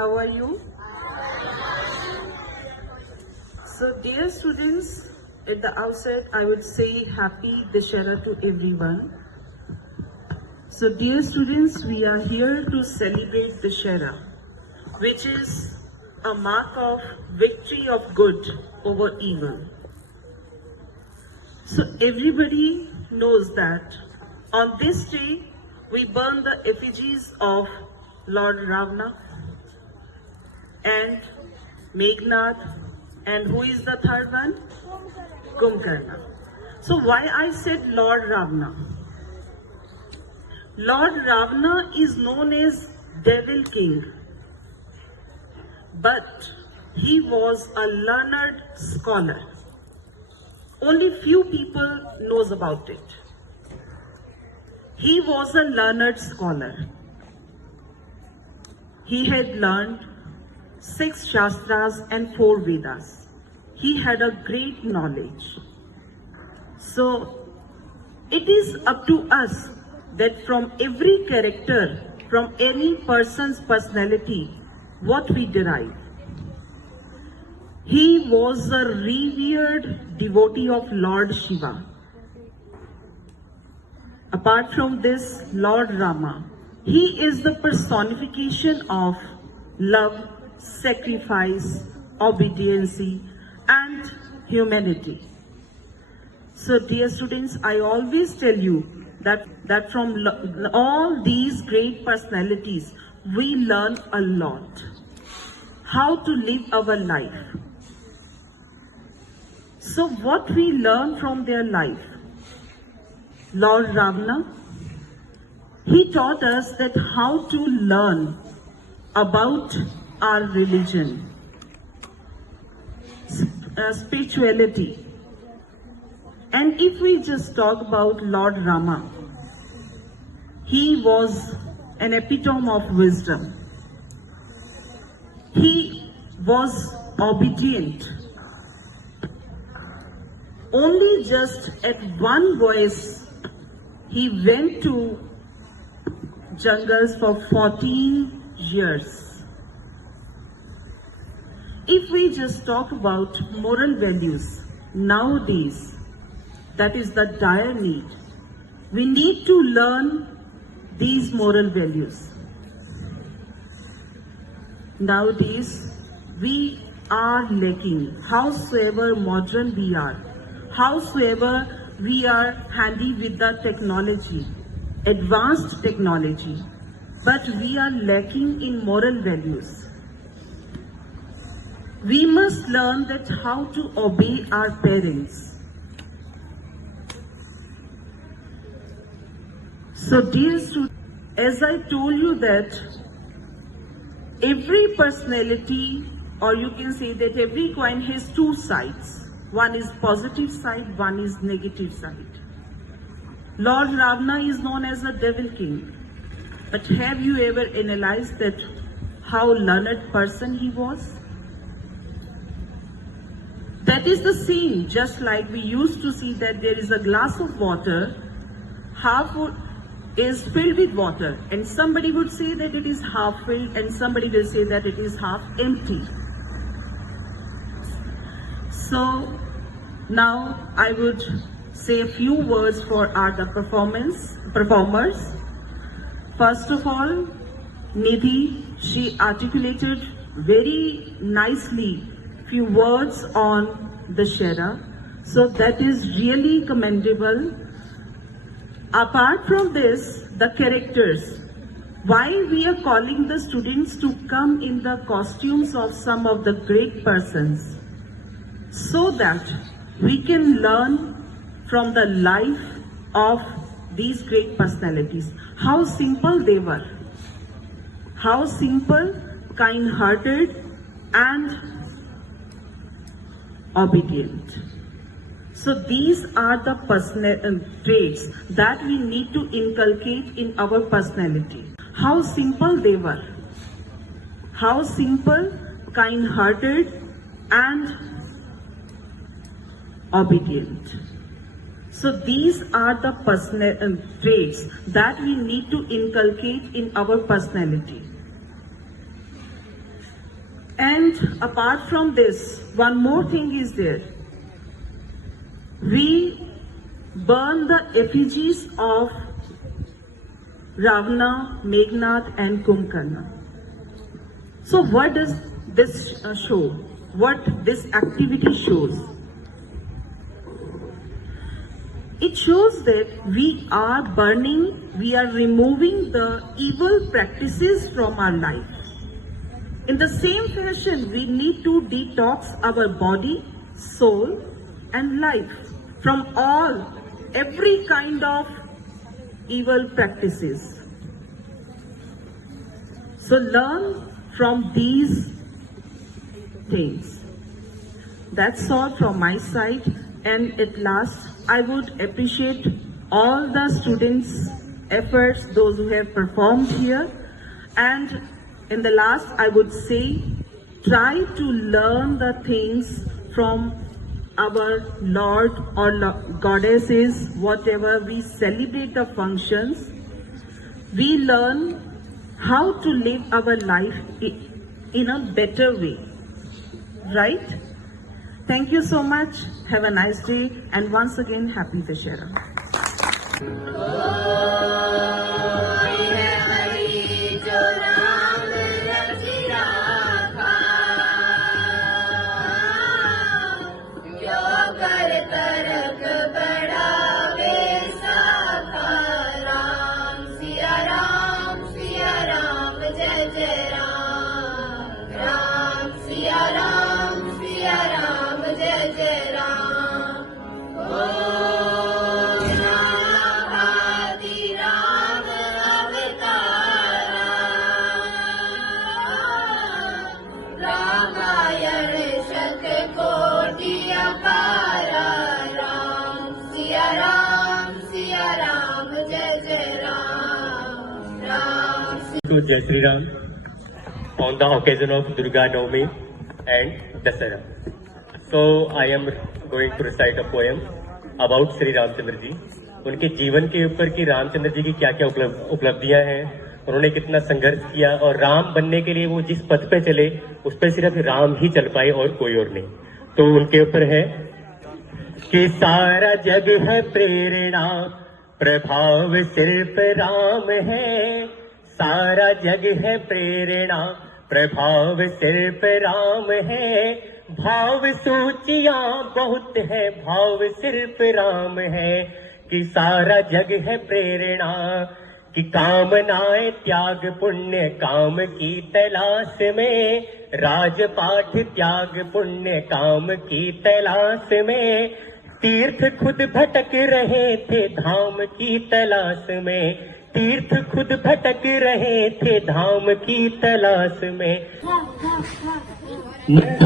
How are you? So, dear students, at the outset, I would say Happy Dussehra to everyone. So, dear students, we are here to celebrate Dussehra, which is a mark of victory of good over evil. So, everybody knows that on this day, we burn the effigies of Lord Ravana and Meghnad, and who is the third one? Kumbhakarna. So why I said Lord Ravana? Lord Ravana is known as Devil King, but he was a learned scholar. Only few people knows about it. He was a learned scholar. He had learned 6 Shastras and 4 Vedas. He had a great knowledge. So, it is up to us that from every character, from any person's personality, what we derive. He was a revered devotee of Lord Shiva. Apart from this, Lord Rama, he is the personification of love, sacrifice, obedience, and humanity. So, dear students, I always tell you that from all these great personalities, we learn a lot. How to live our life. So, what we learn from their life? Lord Ravana, he taught us that how to learn about our religion, spirituality. And if we just talk about Lord Rama, he was an epitome of wisdom. He was obedient. Only just at one voice, he went to jungles for 14 years. If we just talk about moral values, nowadays, that is the dire need. We need to learn these moral values. Nowadays, we are lacking, howsoever modern we are, howsoever we are handy with the technology, advanced technology, but we are lacking in moral values. We must learn that how to obey our parents. So, dear students, as I told you that every personality, or you can say that every coin has 2 sides. One is positive side, one is negative side. Lord Ravana is known as the Devil King. But have you ever analyzed that how learned person he was? That is the scene, just like we used to see that there is a glass of water, half is filled with water, and somebody would say that it is half filled, and somebody will say that it is half empty. So now I would say a few words for the performers. First of all, Nidhi, she articulated very nicely few words on Dussehra. So that is really commendable. Apart from this, the characters. Why we are calling the students to come in the costumes of some of the great persons? So that we can learn from the life of these great personalities. How simple they were. How simple, kind-hearted, and obedient. So these are the personal traits that we need to inculcate in our personality. How simple they were. How simple, kind-hearted, and obedient. So these are the personal traits that we need to inculcate in our personality. And apart from this, one more thing is there. We burn the effigies of Ravana, Meghnad and Kumbhakarna. So what does this show? What this activity shows? It shows that we are burning, we are removing the evil practices from our life. In the same fashion, we need to detox our body, soul and life from every kind of evil practices. So learn from these things. That's all from my side. And at last, I would appreciate all the students' efforts, those who have performed here. And in the last, I would say, try to learn the things from our Lord or goddesses, whatever we celebrate the functions. We learn how to live our life in a better way, right? Thank you so much. Have a nice day. And once again, happy Dashera. To Jai Sri Ram on the occasion of Durga Navami and Dasara. So I am going to recite a poem about Sri Ramchandra जी. उनके जीवन के ऊपर कि रामचंद्र जी की क्या क्या उपलब्धियां हैं, उन्होंने कितना संघर्ष किया और राम बनने के लिए वो जिस पथ पे चले उस पे सिर्फ राम ही चल पाए और कोई और नहीं. तो उनके ऊपर है कि सारा जग है प्रेरणा, प्रभाव सिर्फ राम है. सारा जग है प्रेरणा, प्रभाव सिर्फ राम है. भाव सूचियां बहुत है, भाव सिर्फ राम है. कि सारा जग है प्रेरणा, कि कामनाएं त्याग पुण्य काम की तलाश में. राजपाठ त्याग पुण्य काम की तलाश में. तीर्थ खुद भटक रहे थे धाम की तलाश में. तीर्थ खुद भटक रहे थे धाम की तलाश में. Next,